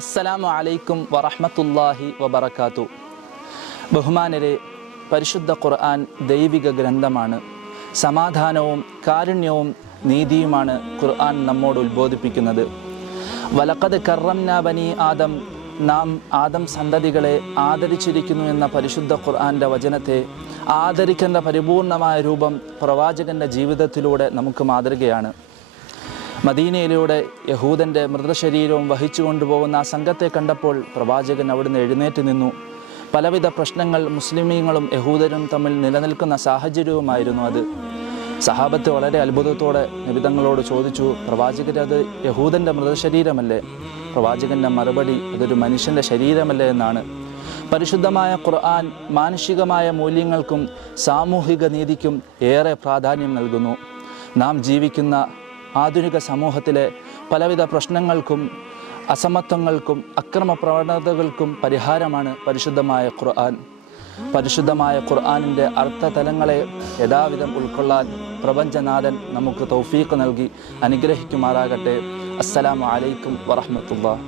അസ്സലാമു അലൈക്കും വറഹ്മത്തുള്ളാഹി വബറകാതു. ബഹുമാനരെ, പരിശുദ്ധ ഖുർആൻ ദൈവിക ഗ്രന്ഥമാണ്. സമാധാനവും കാരുണ്യവും നീതിയുമാണ് ഖുർആൻ നമ്മോട് ഉത്ബോധിപ്പിക്കുന്നത്. വലഖദ് കറംനാ ബനി ആദം, നാം ആദം സന്തതികളെ ആദരിച്ചിരിക്കുന്നു എന്ന പരിശുദ്ധ ഖുർആൻ്റെ വചനത്തെ ആദരിക്കേണ്ട പരിപൂർണമായ രൂപം പ്രവാചകൻ്റെ ജീവിതത്തിലൂടെ നമുക്ക് മാതൃകയാണ്. മദീനയിലൂടെ യഹൂദൻ്റെ മൃതശരീരവും വഹിച്ചു കൊണ്ടുപോകുന്ന ആ സംഘത്തെ കണ്ടപ്പോൾ പ്രവാചകൻ അവിടുന്ന് എഴുന്നേറ്റ് നിന്നു. പലവിധ പ്രശ്നങ്ങൾ മുസ്ലിമീങ്ങളും യഹൂദരും തമ്മിൽ നിലനിൽക്കുന്ന സാഹചര്യവുമായിരുന്നു അത്. സഹാബത്ത് വളരെ അത്ഭുതത്തോടെ നബി തങ്ങളോട് ചോദിച്ചു, പ്രവാചകരെ, അത് യഹൂദൻ്റെ മൃതശരീരമല്ലേ? പ്രവാചകൻ്റെ മറുപടി, അതൊരു മനുഷ്യൻ്റെ ശരീരമല്ലേ എന്നാണ്. പരിശുദ്ധമായ ഖുർആൻ മാനുഷികമായ മൂല്യങ്ങൾക്കും സാമൂഹിക നീതിക്കും ഏറെ പ്രാധാന്യം നൽകുന്നു. നാം ജീവിക്കുന്ന ആധുനിക സമൂഹത്തിലെ പലവിധ പ്രശ്നങ്ങൾക്കും അസമത്വങ്ങൾക്കും അക്രമ പ്രവണതകൾക്കും പരിഹാരമാണ് പരിശുദ്ധമായ ഖുർആൻ. പരിശുദ്ധമായ ഖുർആനിൻ്റെ അർത്ഥതലങ്ങളെ യഥാവിധം ഉൾക്കൊള്ളാൻ പ്രപഞ്ചനാഥൻ നമുക്ക് തൗഫീഖ് നൽകി അനുഗ്രഹിക്കുമാറാകട്ടെ. അസ്സലാമു അലൈക്കും വറഹ്മത്തുള്ളാഹി.